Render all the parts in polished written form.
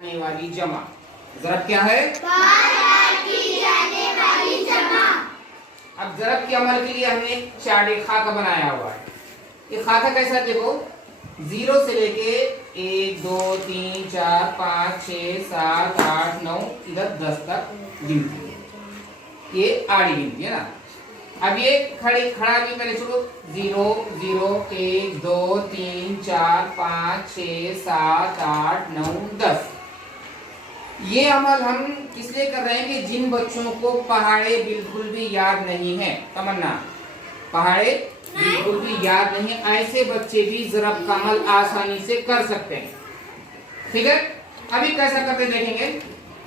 जाने वाली जमा। ज़रब क्या है? बाहर की जाने वाली जमा। अब ज़रब के अमल के लिए हमने चार्ट एक खाका बनाया हुआ है। ये खाका कैसा देखो, 0 से लेके 1 2 3 4 5 6 7 8 9 इधर 10 तक गिनती है। ये आड़ी गिनती है ना। अब ये खड़ा भी मैंने चलो 0 0 1 2 3 4 5 6 7 8 9 10। ये अमल हम किसलिए कर रहे हैं कि जिन बच्चों को पहाड़े बिल्कुल भी याद नहीं है, तमन्ना पहाड़े बिल्कुल भी याद नहीं है, ऐसे बच्चे भी ज़रब का अमल आसानी से कर सकते हैं। ठीक है, अभी कैसा करते देखेंगे।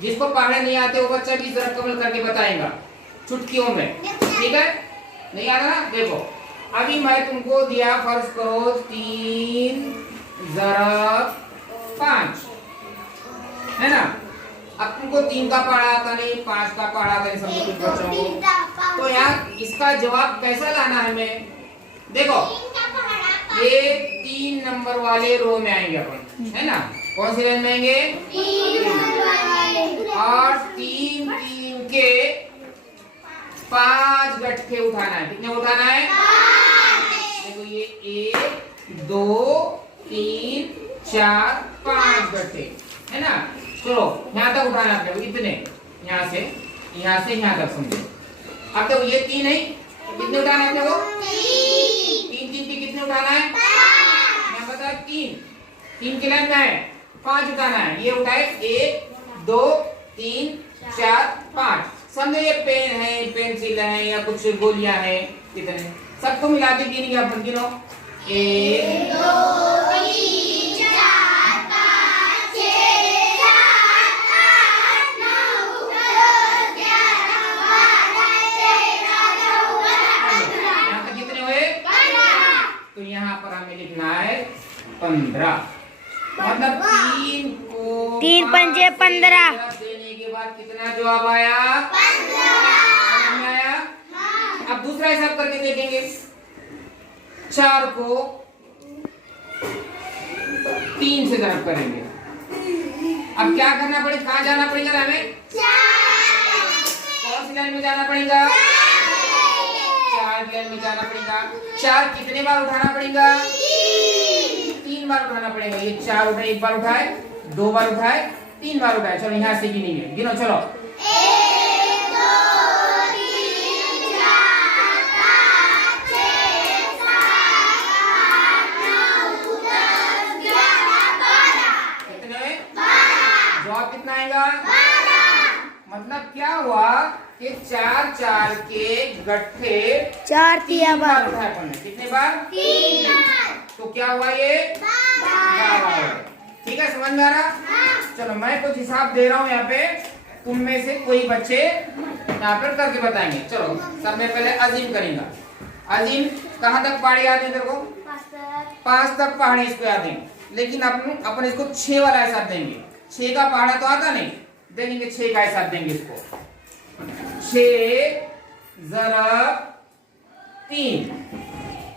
जिसको पहाड़े नहीं आते वो बच्चा भी ज़रब का अमल करके बताएगा चुटकियों में। ठीक है, नहीं आता ना। देखो अभी मैं तुमको दिया, फर्ज करो 3 ज़रब 5 है ना। अब तुमको 3 का पढ़ा आता नहीं, 5 का पढ़ा आता नहीं, समझो कुछ बच्चों को। तो यार इसका जवाब कैसा लाना है हमें। देखो ये 3 नंबर वाले रो में आएंगे अपन, है ना। कौन सी रेंज में आएंगे? 3 नंबर वाले। और 3 के 5 गट्ठे उठाना है। कितने उठाना है? 5। देखो ये 1 2 3 4 5 गट्ठे है ना। चलो यहाँ तक उठाना है आपने, इतने यहाँ से यहाँ तक समझो। अब देखो ये 3 है, कितने उठाना है अपने को? 3 के कितने उठाना है? 5। मैं बता 3 के लाइन में है, 5 उठाना है। ये उठाए 1 2 3 4 5। समझो ये पेन है, पेंसिल है या कुछ गोलियां है, कितने सबको मिला के गिनेंगे अपन। गिनो 1 2 3 4 5 6 7 8 9 10 11 12 13 14 यहाँ तक कितने हुए? 15। तो यहाँ पर हमें लिखना है 15। मतलब 3 को 3 पंजे 15 देने के बाद कितना जवाब आया? 15। समझ में आया? अब दूसरा हिसाब करके देखेंगे। 4 को 3 से ज़रब करेंगे। अब क्या करना पड़ेगा? कहाँ जाना पड़ेगा हमें? कौन सी लाइन में जाना पड़ेगा? 4 की लाइन में जाना पड़ेगा। 4 कितने बार उठाना पड़ेगा? 3 बार उठाना पड़ेगा। ये 4 उठाए, 1 बार उठाए, 2 बार उठाए, 3 बार उठाए। चलो यहाँ से गिनेंगे, गिनो चलो। 1 2 3 4 5 6 7 8 9 10 11 12। कितने? 12। जवाब कितना आएगा? 12। मतलब क्या हुआ कि 4 के गट्ठे 4 3 तिया बार बार उठाए अपन ने। कितने बार? 3 बार। तो क्या हुआ ये? 12। ठीक है, समझ में आ रहा? चलो मैं कुछ हिसाब दे रहा हूँ यहाँ पे, तुम में से कोई बच्चे यहाँ पर करके बताएंगे। चलो सब में पहले अजीम करेंगे। अजीम कहाँ तक पहाड़ी याद है तेरे को? 5 तक पहाड़ी इसको याद है, लेकिन अपन इसको 6 वाला हिसाब देंगे। 6 का पहाड़ा तो आता नहीं, देखेंगे 6 का हिसाब देंगे इसको। 6 ज़रब 3।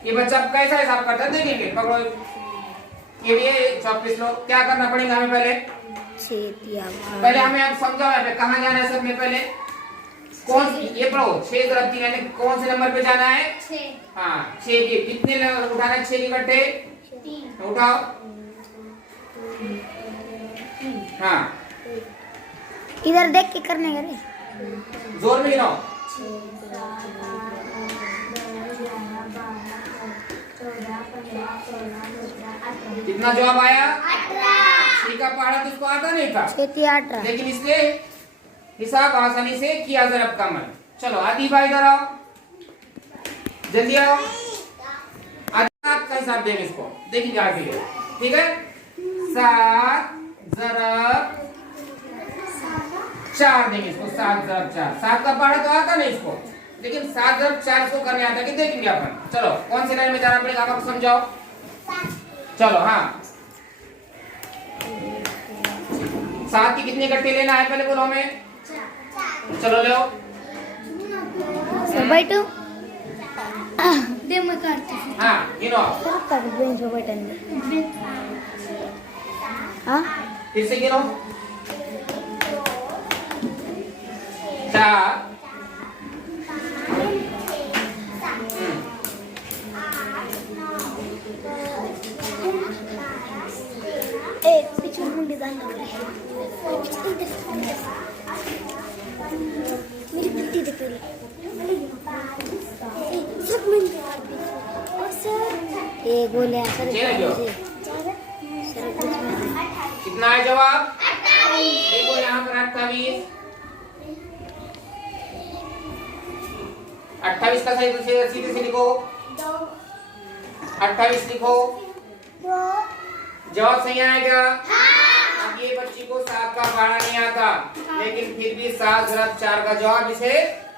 ये बच्चा कैसा हिसाब करता है देखेंगे। पकड़ो ये भी 24 लो। क्या करना पड़ेगा हमें? पहले हमें अब समझाओ यहाँ पे कहाँ जाना है सब में। पहले कौन ये पढ़ो 6 ज़रब 3 यानी कौन से नंबर पे जाना है? 6। हाँ 6 के कितने उठाना है? 6 के गट्ठे 3। उठाओ। हाँ इधर देख के करने का रे। जोर में गिनो। कितना जवाब आया? 18। 6 का पहाड़ा तो इसको आता नहीं था, 6 तिया 18। लेकिन इसलिए हिसाब आसानी से किया ज़रब का अमल। चलो आदि भाई इधर आओ, जल्दी आओ। आदि का हिसाब देंगे इसको, देखिए आगे। ठीक है, 7 ज़रब 4 देंगे इसको। 7 ज़रब 4। 7 का पहाड़ा तो आता नहीं इसको, लेकिन 7 ज़रब 4 को करने आता कि देखेंगे अपन। चलो कौन सी लाइन में जाना पड़ेगा आप समझाओ। चलो हाँ 7 की कितने गट्ठे लेना है पहले बोलो हमें। चलो ले आओ। बैठो दे मैं करती हूँ। हाँ गिनो। कर बेंच पे बैठने। हाँ फिर से गिनो। 4 एक पीछे मुंडी डाल दो मेरी पिट्टी देख रही ये बोले सर कितना है जवाब? देखो यहाँ पर 28। 28 का सही सीधे से लिखो। 28 लिखो। जवाब सही आएगा। अब ये बच्ची को 7 का पढ़ा नहीं आता, लेकिन फिर भी 7 × 4 का जवाब इसे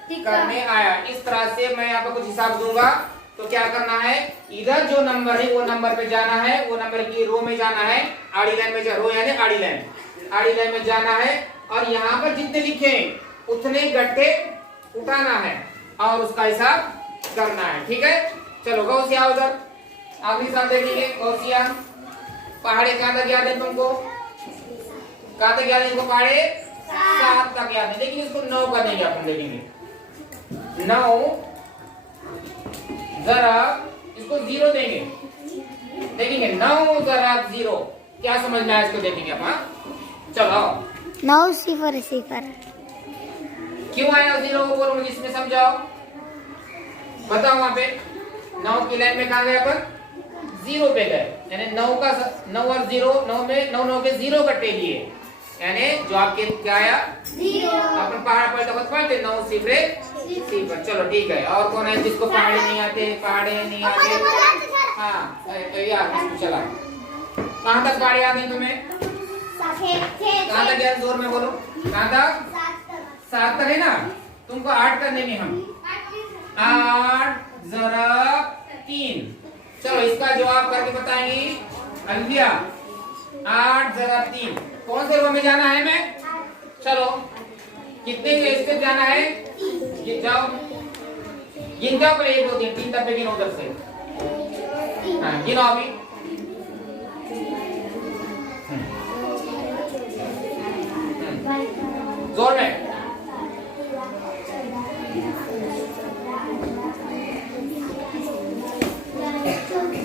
करने आया। इस तरह से मैं यहाँ पर कुछ हिसाब दूंगा, तो क्या करना है, इधर जो नंबर है वो नंबर पे जाना है, वो नंबर की रो में जाना है, आड़ी लाइन में रो यानी आड़ी लाइन में जाना है, और यहाँ पर जितने लिखे उतने गट्टे उठाना है और उसका हिसाब करना है। ठीक है, चलो गौसिया उधर आखिरी साल देखेंगे। गौसिया पहाड़े कहाँ तक याद है तुमको? कहाँ तक याद है इनको? पहाड़े 7 तक याद है, लेकिन इसको 9 का देंगे अपन। देखेंगे 9 ज़रब इसको 0 देंगे। देखेंगे 9 ज़रब 0 क्या समझ में आया इसको देखेंगे अपन। चलो 9 0 0 क्यों आया 0 वो बोलो मुझे, इसमें समझाओ, बताओ। वहां पे 9 की लाइन में कहा गए अपन? 0 पे गए, यानी 9 और 0, 9 में 9 के 0 कट्टे लिए, यानी जो आपके क्या आया? 0। अपन पहाड़ पर तो पढ़ते 9 0 0। चलो ठीक है। और कौन है जिसको पहाड़े नहीं आते? पहाड़े नहीं आते, हाँ तो यार चला। कहाँ तक पहाड़े आते हैं तुम्हें? कहाँ तक यार? जोर में बोलो। कहाँ तक? 7 तक है ना। तुमको 8 करने में हम 8 ज़रब 3। चलो इसका जवाब करके बताएंगी अलविया। 8 ज़रब 3 कौन से रो में जाना है मैं? चलो कितने स्टेप जाना है? गिन जाओ, गिन जाओ पहले। 1 2 3 3 तक गिनो उधर से। हाँ गिनो अभी। जोर में।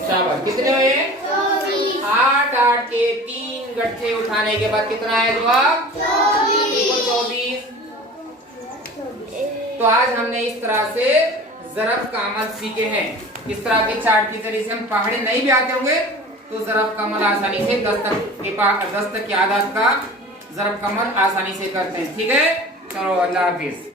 शाबाश। कितने हुए? 8 8 के 3 गट्ठे उठाने के बाद कितना है जवाब? 24। तो आज हमने इस तरह से ज़रब का अमल सीखे हैं। इस तरह के चार्ट के जरिए से हम पहाड़े नहीं भी आते होंगे तो ज़रब का अमल आसानी से 10 तक की आदत का ज़रब का अमल आसानी से करते हैं। ठीक है, चलो अल्लाह हाफिज।